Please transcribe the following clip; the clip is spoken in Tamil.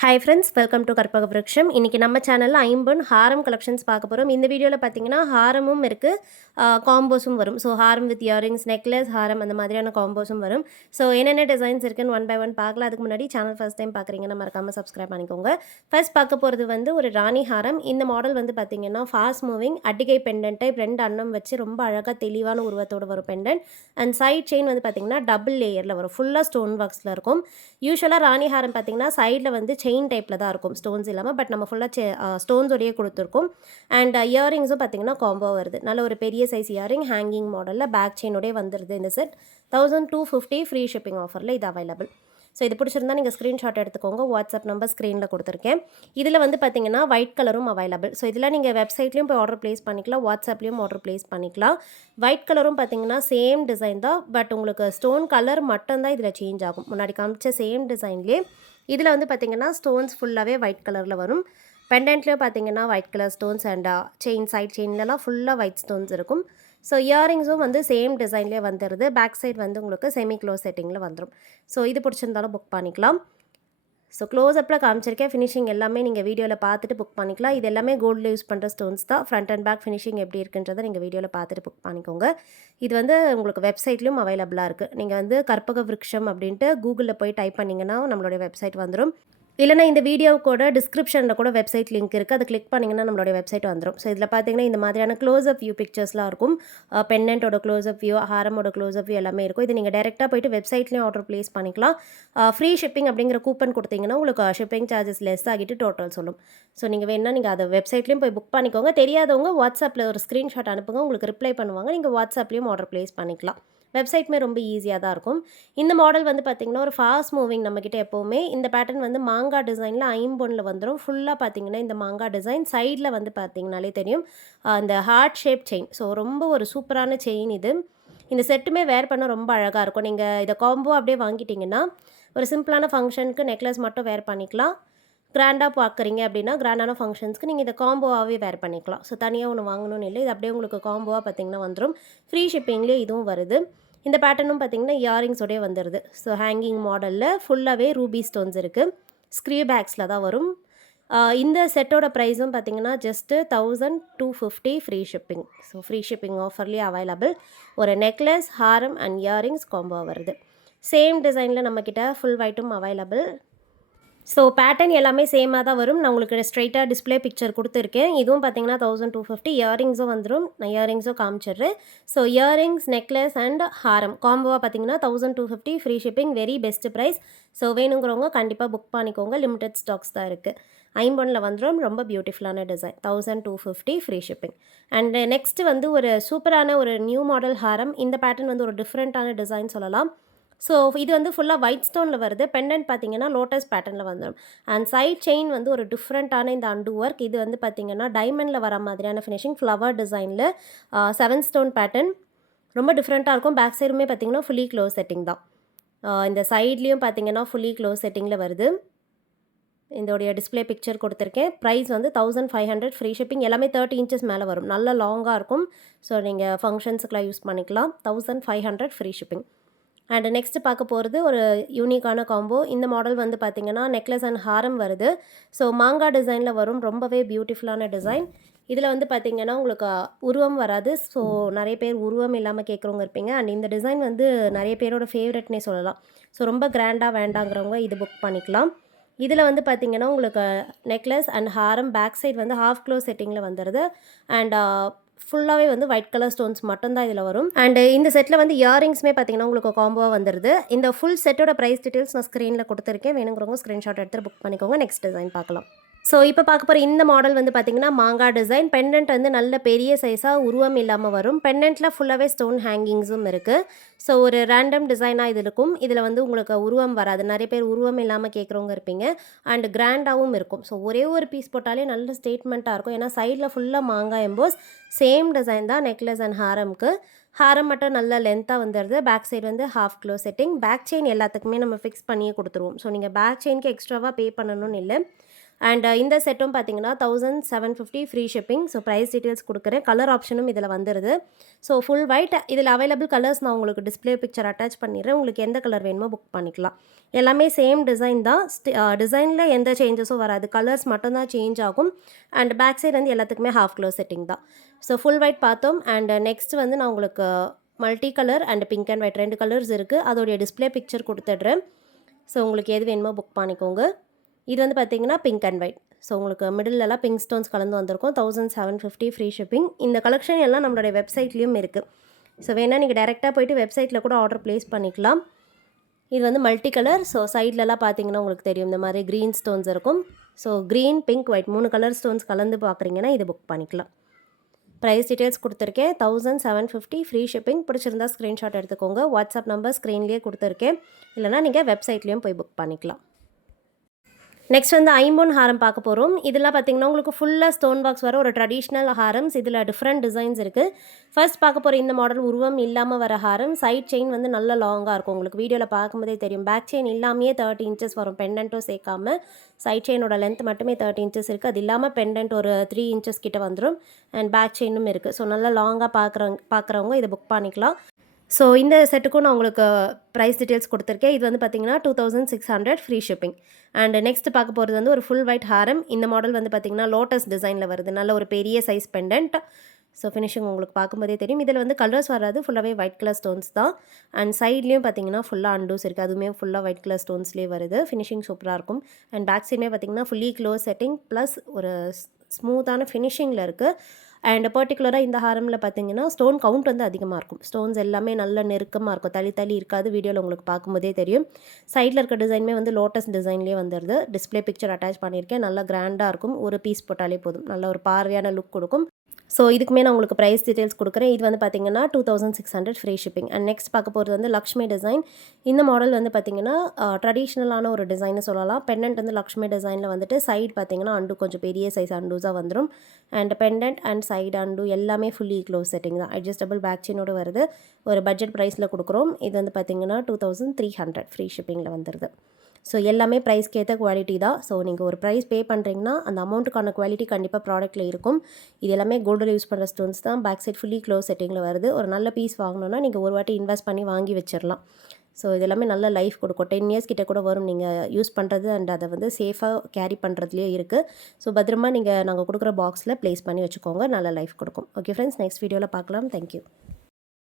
ஹாய் ஃப்ரெண்ட்ஸ், வெல்கம் டு கற்பக விருட்சம். இன்றைக்கி நம்ம சேனலில் ஐம்பொன் ஹாரம் கலெக்ஷன்ஸ் பார்க்க போகிறோம். இந்த வீடியோவில் பார்த்தீங்கன்னா ஹாரமும் இருக்குது, காம்போஸும் வரும். So Haram with earrings, necklace, ஹாரம் அந்த மாதிரியான காம்போஸும் வரும். ஸோ என்னென்ன டிசைன்ஸ் இருக்குன்னு ஒன் பை ஒன் பார்க்கலாம். அதுக்கு முன்னாடி சேனல் ஃபஸ்ட் டைம் பார்க்குறீங்கன்னா மறக்காமல் சப்ஸ்கிரைப் பண்ணிக்கோங்க. ஃபர்ஸ்ட் பார்க்க போகிறது வந்து ஒரு ராணி ஹாரம். இந்த மாடல் வந்து பார்த்திங்கன்னா ஃபாஸ்ட் மூவிங் அட்டிகை பெண்டன்ட் டைப், 2 அன்னம் வச்சு ரொம்ப அழகாக தெளிவான உருவத்தோடு வரும் பெண்டன்ட். அண்ட் சைட் செயின் வந்து பார்த்திங்கன்னா டபுள் லேயரில் வரும், ஃபுல்லாக ஸ்டோன் ஒர்க்ஸில் இருக்கும். யூஸ்வலாக ராணி ஹாரம் பார்த்திங்கன்னா சைடில் வந்து செயின் டைப்பில் தான் இருக்கும், ஸ்டோன்ஸ் இல்லாமல். பட் நம்ம ஃபுல்லாக ஸ்டோன்ஸோடையே கொடுத்துருக்கோம். அண்ட் இயரிங்ஸும் பார்த்திங்கன்னா காம்போ வருது. நல்ல ஒரு பெரிய சைஸ் இயரிங் ஹேங்கிங் மாடலில் பேக் செயினோடய வந்துடுது. இந்த செட் 1250 ஃப்ரீ ஷிப்பிங் ஆஃபரில் இது அவைலபிள். ஸோ இது பிடிச்சிருந்தா நீங்கள் ஸ்க்ரீன்ஷாட் எடுத்துக்கோங்க. வாட்ஸ்அப் நம்பர் ஸ்க்ரீனில் கொடுத்துருக்கேன். இதில் வந்து பார்த்திங்கன்னா ஒயிட் கலரும் அவைலபிள். ஸோ இதில் நீங்கள் வெப்சைட்லேயும் போய் ஆர்டர் ப்ளேஸ் பண்ணிக்கலாம், வாட்ஸ்அப்லேயும் ஆர்டர் ப்ளேஸ் பண்ணிக்கலாம். ஒயிட் கலரும் பார்த்திங்கன்னா சேம் டிசைன் தான், பட் உங்களுக்கு ஸ்டோன் கலர் மட்டும்தான் இதில் சேஞ்ச் ஆகும். முன்னாடி காமிச்ச சேம் டிசைன்லேயே இதில் வந்து பார்த்திங்கன்னா ஸ்டோன்ஸ் ஃபுல்லாகவே ஒயிட் கலரில் வரும். பெண்டன்ட்லேயும் பார்த்திங்கன்னா white colour stones and chain, side செயின்லலாம் ஃபுல்லாக ஒயிட் ஸ்டோன்ஸ் இருக்கும். ஸோ இயரிங்ஸும் வந்து சேம் டிசைன்லேயே வந்துடுது. பேக் சைட் வந்து உங்களுக்கு செமி க்ளோஸ் செட்டிங்கில் வந்துடும். ஸோ இது பிடிச்சிருந்தாலும் புக் பண்ணிக்கலாம். ஸோ க்ளோஸ்அப்பில் காமிச்சிருக்கேன், ஃபினிஷிங் எல்லாமே நீங்கள் வீடியோவில் பார்த்துட்டு புக் பண்ணிக்கலாம். இது எல்லாமே கோல்டில் யூஸ் பண்ணுற ஸ்டோன்ஸ் தான். ஃப்ரண்ட் அண்ட் பேக் ஃபினிஷிங் எப்படி இருக்குன்றதை நீங்கள் வீடியோவில் பார்த்துட்டு புக் பண்ணிக்கோங்க. இது வந்து உங்களுக்கு வெப்சைட்லேயும் அவைலபிளாக இருக்குது. நீங்கள் வந்து கற்பக விருட்சம் அப்படின்ட்டு கூகுளில் போய் டைப் பண்ணிங்கன்னா நம்மளுடைய வெப்சைட் வந்துடும். இல்லைனா இந்த வீடியோவோட டிஸ்கிரிப்ஷனில் கூட வெப்சைட் லிங்க் இருக்குது, அதை கிளிக் பண்ணிங்கன்னா நம்மளுடைய வெப்சைட் வந்துடும். ஸோ இதில் பார்த்தீங்கன்னா இந்த மாதிரியான க்ளோஸ்அப் வியூ பிக்சர்ஸ்லாம் இருக்கும். பெண்டன்ட்டோட க்ளோஸ்அப் வியூ, ஹாரமோட க்ளோஸ்அப் வியூ எல்லாமே இருக்கும். இது நீங்கள் டேரெக்டாக போய்ட்டு வெப்சைட்லேயும் ஆர்டர் ப்ளேஸ் பண்ணிக்கலாம். ஃப்ரீ ஷிப்பிங் அப்படிங்கிற கூப்பன் கொடுத்தீங்கன்னா உங்களுக்கு ஷிப்பிங் சார்ஜஸ் லெஸ் ஆகிட்டு டோட்டல் சொல்லும். ஸோ நீங்கள் வேணால் நீங்கள் அதை வெப்சைட்லேயும் போய் புக் பண்ணிக்கோங்க. தெரியாதவங்க வாட்ஸ்அப்பில் ஒரு ஸ்க்ரீன்ஷாட் அனுப்புங்க, உங்களுக்கு ரிப்ளை பண்ணுவாங்க. நீங்கள் வாட்ஸ்அப்லேயும் ஆர்டர் ப்ளேஸ் பண்ணிக்கலாம். வெப்சைட்டுமே ரொம்ப ஈஸியாக தான் இருக்கும். இந்த மாடல் வந்து பார்த்திங்கன்னா ஒரு ஃபாஸ்ட் மூவிங் நம்மக்கிட்ட எப்போவுமே. இந்த பேட்டர்ன் வந்து மாங்காய் டிசைனில் ஐம்பொன்னில் வந்துடும். ஃபுல்லாக பார்த்திங்கன்னா இந்த மாங்காய் டிசைன் சைடில் வந்து பார்த்திங்கனாலே தெரியும் அந்த ஹார்ட் ஷேப் செயின். ஸோ ரொம்ப ஒரு சூப்பரான செயின் இது. இந்த செட்டுமே வேர் பண்ண ரொம்ப அழகாக இருக்கும். நீங்கள் இதை காம்போ அப்படியே வாங்கிட்டிங்கன்னா ஒரு சிம்பிளான ஃபங்க்ஷனுக்கு நெக்லஸ் மட்டும் வேர் பண்ணிக்கலாம். கிராண்டாக பார்க்குறீங்க அப்படின்னா கிராண்டான ஃபங்க்ஷன்ஸ்க்கு நீங்கள் இதை காம்போவாகவே வேர் பண்ணிக்கலாம். ஸோ தனியாக ஒன்று வாங்கணும்னு இல்லை, இது அப்படியே உங்களுக்கு காம்போவாக பார்த்திங்கன்னா வந்துடும். ஃப்ரீ ஷிப்பிங்லேயே இதுவும் வருது. இந்த பேட்டர்னும் பார்த்திங்கன்னா இயரிங்ஸோடய வந்துடுது. ஸோ ஹேங்கிங் மாடலில் ஃபுல்லாகவே ரூபி ஸ்டோன்ஸ் இருக்குது. ஸ்க்ரீவ் பேக்ஸில் தான் வரும். இந்த செட்டோட ப்ரைஸும் பார்த்திங்கன்னா just 1250 free shipping. So free shipping ஆஃபர்லேயே அவைலபிள். ஒரு நெக்லஸ், ஹாரம் அண்ட் இயரிங்ஸ் காம்போ வருது. சேம் டிசைனில் நம்மக்கிட்ட ஃபுல் ஒயிட்டும் அவைலபிள். ஸோ பேட்டர்ன் எல்லாமே சேமாக தான் வரும். நான் உங்களுக்கு ஸ்ட்ரைட்டாக டிஸ்பிளே பிக்சர் கொடுத்துருக்கேன். இதுவும் பார்த்தீங்கன்னா 1250. இயரிங்ஸும் வந்துடும், நான் இயரிங்ஸும் காமிச்சிடுறேன். ஸோ இயரிங்ஸ், நெக்லஸ் அண்ட் ஹாரம் காம்போவாக பார்த்தீங்கன்னா 1250 free shipping, very best price. So வேணுங்கிறவங்க கண்டிப்பாக புக் பண்ணிக்கோங்க, லிமிடெட் ஸ்டாக்ஸ் தான் இருக்குது. ஐம்பொன்னில் வந்துடும், ரொம்ப பியூட்டிஃபுல்லான design. 1250 free shipping. And next வந்து ஒரு சூப்பரான ஒரு நியூ மாடல் ஹாரம். இந்த பேட்டர்ன் வந்து ஒரு டிஃப்ரெண்ட்டான டிசைன் சொல்லலாம். ஸோ இது வந்து ஃபுல்லாக ஒயிட் ஸ்டோனில் வருது. பெண்டன்ட் பார்த்தீங்கன்னா லோட்டஸ் பேட்டர்னில் வந்துடும். அண்ட் சைட் செயின் வந்து ஒரு டிஃப்ரெண்ட்டான இந்த அண்டு ஒர்க். இது வந்து பார்த்திங்கன்னா டைமண்டில் வர மாதிரியான ஃபினிஷிங், ஃப்ளவர் டிசைனில் 7 ஸ்டோன் பேட்டர்ன் ரொம்ப டிஃப்ரெண்ட்டாக இருக்கும். பேக் சைடுமே பார்த்திங்கன்னா ஃபுல்லி க்ளோஸ் செட்டிங் தான். இந்த சைட்லேயும் பார்த்திங்கன்னா ஃபுல்லி க்ளோஸ் செட்டிங்கில் வருது. இதோடைய டிஸ்பிளே பிக்சர் கொடுத்துருக்கேன். ப்ரைஸ் வந்து 1500 ஃப்ரீ ஷிப்பிங். எல்லாமே 30 இன்ச்சஸ் மேலே வரும், நல்ல லாங்காக இருக்கும். ஸோ நீங்கள் ஃபங்க்ஷன்ஸுக்கெலாம் யூஸ் பண்ணிக்கலாம். 1500 ஃப்ரீ ஷிப்பிங். அண்ட் நெக்ஸ்ட்டு பார்க்க போகிறது ஒரு யூனிக்கான காம்போ. இந்த மாடல் வந்து பார்த்திங்கன்னா நெக்லஸ் அண்ட் ஹாரம் வருது. ஸோ மாங்காய் டிசைனில் வரும், ரொம்பவே பியூட்டிஃபுல்லான டிசைன். இதில் வந்து பார்த்திங்கன்னா உங்களுக்கு உருவம் வராது. ஸோ நிறைய பேர் உருவம் இல்லாமல் கேட்குறவங்க இருப்பீங்க. அண்ட் இந்த டிசைன் வந்து நிறைய பேரோட ஃபேவரட்னே சொல்லலாம். ஸோ ரொம்ப கிராண்டாக வேண்டாங்கிறவங்க இது புக் பண்ணிக்கலாம். இதில் வந்து பார்த்திங்கன்னா உங்களுக்கு necklace and Haram back side வந்து ஹாஃப் க்ளோஸ் செட்டிங்கில் வந்துடுது. அண்ட் ஃபுல்லாகவே வந்து ஒயிட் கலர் ஸ்டோன்ஸ் மட்டும்தான் இதில் வரும். அண்ட் இந்த செட்டில் வந்து இயரிங்ஸுமே பார்த்திங்கன்னா உங்களுக்கு காம்போவாக வந்துடுது. இந்த ஃபுல் செட்டோட ப்ரைஸ் டீட்டெயில்ஸ் நான் ஸ்க்ரீனில் கொடுத்துருக்கேன், வேணுங்கிறவங்க ஸ்க்ரீன்ஷாட் எடுத்துகிட்டு புக் பண்ணிக்கோங்க. நெக்ஸ்ட் டிசைன் பார்க்கலாம். ஸோ இப்போ பார்க்க போகிற இந்த மாடல் வந்து பார்த்திங்கன்னா மாங்காய் டிசைன். பெண்டன்ட் வந்து நல்ல பெரிய சைஸாக உருவம் இல்லாமல் வரும். பெண்டன்ட்டில் ஃபுல்லாகவே ஸ்டோன் ஹேங்கிங்ஸும் இருக்குது. ஸோ ஒரு ரேண்டம் டிசைனாக இது இருக்கும். இதில் வந்து உங்களுக்கு உருவம் வராது. நிறைய பேர் உருவம் இல்லாமல் கேட்குறவங்க இருப்பீங்க. அண்ட் கிராண்டாகவும் இருக்கும். ஸோ ஒரே ஒரு பீஸ் போட்டாலே நல்ல ஸ்டேட்மெண்ட்டாக இருக்கும். ஏன்னா சைடில் ஃபுல்லாக மாங்காய் எம்போஸ். சேம் டிசைன் தான் நெக்லஸ் அண்ட் ஹாரம்க்கு. ஹாரம் மட்டும் நல்ல லென்த்தாக வந்துடுது. பேக் சைடு வந்து half close setting. Back chain எல்லாத்துக்குமே நம்ம ஃபிக்ஸ் பண்ணியே கொடுத்துருவோம். ஸோ நீங்கள் பேக் செயினுக்கு எக்ஸ்ட்ராவாக பே பண்ணணும்னு இல்லை. அண்ட் இந்த செட்டும் பார்த்தீங்கன்னா 1750 free shipping. So price details கொடுக்குறேன். கலர் ஆப்ஷனும் இதில் வந்துடுது. ஸோ ஃபுல் ஒயிட் இதில் அவைலபிள் கலர்ஸ் நான் உங்களுக்கு டிஸ்ப்ளே பிக்சர் அட்டாச் பண்ணிடுறேன். உங்களுக்கு எந்த கலர் வேணுமோ புக் பண்ணிக்கலாம். எல்லாமே சேம் டிசைன் தான். டிசைனில் எந்த சேஞ்சஸும் வராது. கலர்ஸ் மட்டும்தான் சேஞ்ச் ஆகும். அண்ட் பேக் சைடு வந்து எல்லாத்துக்குமே ஹாஃப் க்ளோஸ் செட்டிங் தான். ஸோ ஃபுல் ஒயிட் பார்த்தோம். அண்ட் நெக்ஸ்ட் வந்து நான் உங்களுக்கு multi colour and pink and white 2 colours இருக்குது. அதோடைய டிஸ்ப்ளே பிக்சர் கொடுத்துட்றேன். ஸோ உங்களுக்கு எது வேணுமோ புக் பண்ணிக்கோங்க. இது வந்து பார்த்தீங்கன்னா பிங்க் அண்ட் ஒயிட். ஸோ உங்களுக்கு மிடிலெல்லாம் பிங்க் ஸ்டோன்ஸ் கலந்து வந்திருக்கும். 1750 ஃப்ரீ ஷிப்பிங். இந்த கலெக்ஷன் எல்லாம் நம்மளுடைய வெப்சைட்லேயும் இருக்குது. ஸோ வேணால் நீங்கள் டேரெக்டாக போய்ட்டு வெப்சைட்டில் கூட ஆர்டர் ப்ளேஸ் பண்ணிக்கலாம். இது வந்து மல்டி கலர். ஸோ சைட்லலாம் பார்த்தீங்கன்னா உங்களுக்கு தெரியும் இந்த மாதிரி க்ரீன் ஸ்டோன்ஸ் இருக்கும். So green, pink, white 3 colour stones கலந்து பார்க்குறீங்கன்னா இது புக் பண்ணிக்கலாம். ப்ரைஸ் டீட்டெயில்ஸ் கொடுத்துருக்கேன். 1750 ஃப்ரீ ஷிப்பிங். பிடிச்சிருந்தா ஸ்க்ரீன்ஷாட் எடுத்துக்கோங்க. வாட்ஸ்அப் நம்பர் ஸ்க்ரீன்லேயே கொடுத்துருக்கேன். இல்லைனா நீங்கள் வெப்சைட்லேயும் போய் புக் பண்ணிக்கலாம். நெக்ஸ்ட் வந்து ஐம்பொன் ஹாரம் பார்க்க போகிறோம். இதெல்லாம் பார்த்தீங்கன்னா உங்களுக்கு ஃபுல்லாக ஸ்டோன் பாக்ஸ் வர ஒரு ட்ரெடிஷ்னல் ஹாரம்ஸ். இதில் டிஃப்ரெண்ட் டிசைன்ஸ் இருக்குது. ஃபர்ஸ்ட் பார்க்க போகிற இந்த மாடல் உருவம் இல்லாமல் வர ஹாரம். சைட் செயின் வந்து நல்ல லாங்காக இருக்கும். உங்களுக்கு வீடியோவில் பார்க்கும்போதே தெரியும். பேக் செயின் இல்லாமையே 30 இன்ச்சஸ் வரும். பெண்டன்ட்டும் சேர்க்காம சைட் செயினோட லென்த் மட்டுமே 30 இன்ச்சஸ் இருக்குது. அது இல்லாமல் பெண்டன்ட் ஒரு 3 இன்ச்சஸ் கிட்ட வந்துடும். அண்ட் பேக் செயினும் இருக்குது. ஸோ நல்லா லாங்காக பார்க்குறவங்க இதை புக் பண்ணிக்கலாம். ஸோ இந்த செட்டுக்கும் நான் உங்களுக்கு ப்ரைஸ் டீட்டெயில்ஸ் கொடுத்துருக்கேன். இது வந்து பார்த்தீங்கன்னா 2600 ஃப்ரீ ஷிப்பிங். அண்ட் நெக்ஸ்ட் பார்க்க போகிறது வந்து ஒரு ஃபுல் ஒயிட் ஹாரம். இந்த மாடல் வந்து பார்த்தீங்கன்னா லோட்டஸ் டிசைனில் வருது. நல்ல ஒரு பெரிய சைஸ் பெண்டன்ட். ஸோ ஃபினிஷிங் உங்களுக்கு பார்க்கும்போதே தெரியும். இதில் வந்து கலர்ஸ் வராது. ஃபுல்லாகவே ஒயிட் கலர் ஸ்டோன்ஸ் தான். அண்ட் சைட்லேயும் பார்த்தீங்கன்னா ஃபுல்லாக அண்டூஸ் இருக்குது. அதுவுமே ஃபுல்லாக ஒயிட் கலர் ஸ்டோன்ஸ்லேயே வருது. ஃபினிஷிங் சூப்பராக இருக்கும். அண்ட் பேக் சைடுமே பார்த்தீங்கன்னா ஃபுல்லி க்ளோஸ் செட்டிங் ப்ளஸ் ஒரு ஸ்மூத்தான ஃபினிஷிங்கில் இருக்குது. அண்ட் பர்டிகுலராக இந்த ஹாரமில் பார்த்தீங்கன்னா ஸ்டோன் கவுண்ட் வந்து அதிகமாக இருக்கும். ஸ்டோன்ஸ் எல்லாமே நல்ல நெருக்கமாக இருக்கும். தள்ளி இருக்காது. வீடியோவில் உங்களுக்கு பார்க்கும்போதே தெரியும். சைடில் இருக்க டிசைனுமே வந்து லோட்டஸ் டிசைன்லேயே வந்துடுது. டிஸ்ப்ளே பிக்சர் அட்டாச் பண்ணியிருக்கேன். நல்லா கிராண்டாக இருக்கும். ஒரு பீஸ் போட்டாலே போதும். நல்ல ஒரு பார்வையான லுக் கொடுக்கும். ஸோ இதுக்குமே நான் உங்களுக்கு ப்ரைஸ் டீட்டெயில்ஸ் கொடுக்குறேன். இது வந்து பார்த்தீங்கன்னா 2600 ஃப்ரீ ஷிப்பிங். அண்ட் நெக்ஸ்ட் பார்க்க போகிறது வந்து லக்ஷ்மி டிசைன். இந்த மாடல் வந்து பார்த்தீங்கன்னா ட்ரெடிஷ்னலான ஒரு டிசைன்னு சொல்லலாம். பெண்டன்ட் வந்து லக்ஷ்மி டிசைனில் வந்துட்டு சைடு பார்த்தீங்கன்னா அண்டு கொஞ்சம் பெரிய சைஸ் அண்டூஸாக வந்துடும். And pendant and side and எல்லாமே ஃபுல்லி க்ளோஸ் செட்டிங் தான். அட்ஜஸ்டபிள் பேக் செயினோடு வருது. ஒரு பட்ஜெட் ப்ரைஸில் கொடுக்குறோம். இது வந்து பார்த்தீங்கன்னா 2300 ஃப்ரீ ஷிப்பிங்கில் வந்துடுது. ஸோ எல்லாமே ப்ரைஸ்க்கு ஏற்ற குவாலிட்டி தான். ஸோ நீங்கள் ஒரு ப்ரைஸ் பே பண்ணுறீங்கன்னா அந்த அமௌண்ட்டுக்கான குவாலிட்டி கண்டிப்பாக ப்ராடக்ட்டில் இருக்கும். இது எல்லாமே கோல்டில் யூஸ் பண்ணுற ஸ்டோன்ஸ் தான். பேக் சைட் ஃபுல்லி க்ளோஸ் செட்டிங்கில் வருது. ஒரு நல்ல பீஸ் வாங்கணுன்னா நீங்கள் ஒரு வாட்டி இன்வெஸ்ட் பண்ணி வாங்கி வச்சிடலாம். ஸோ இது எல்லாமே நல்ல லைஃப் கொடுக்கும். 10 இயர்ஸ் கிட்ட கூட வரும் நீங்கள் யூஸ் பண்ணுறது. அண்ட் அதை வந்து சேஃபாக கேரி பண்ணுறதுலேயே இருக்குது. ஸோ பத்திரமா நாங்கள் கொடுக்குற பாக்ஸில் ப்ளேஸ் பண்ணி வச்சுக்கோங்க. நல்ல லைஃப் கொடுக்கும். ஓகே ஃப்ரெண்ட்ஸ், நெக்ஸ்ட் வீடியோவில் பார்க்கலாம். தேங்க்யூ.